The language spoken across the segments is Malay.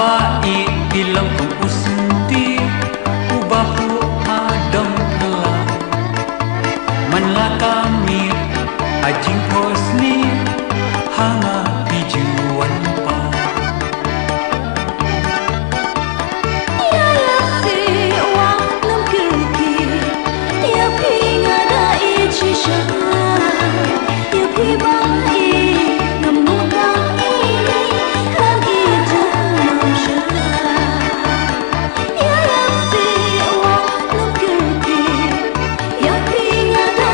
imbai bilang ku usunti ubahu adong la man la kami ajing hosni hanga bijuan pa ya ya si wa nam kirki ya phi nga da I chi sha ya phi ba I nam nu da I han I tu nam sha ya ya si wa nam kirki ya phi nga da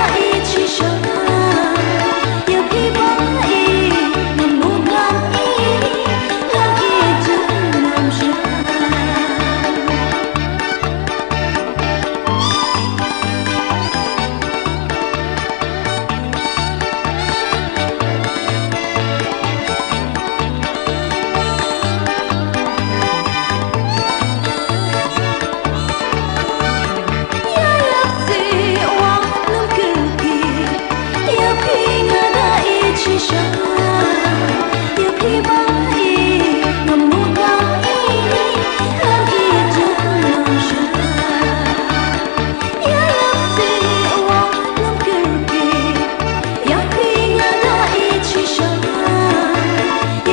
I chi sha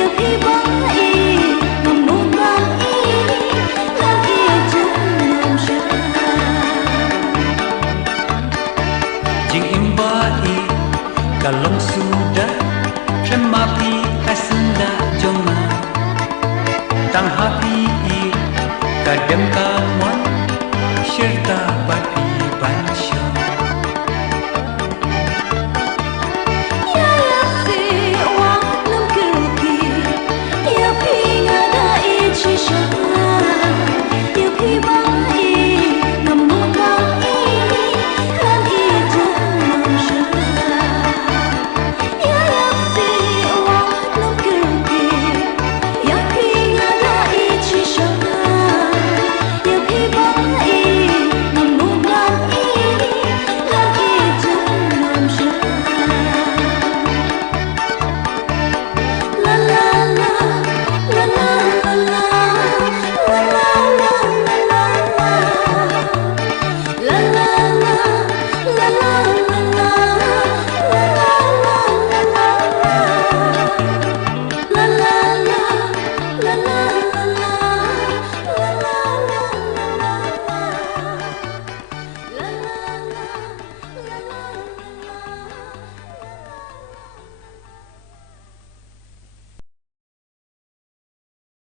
ya phi ba I nam nu da I han I tu nam sha jing imbai kalong sudah remapi kasenda jonga tang hapi kadem kawan serta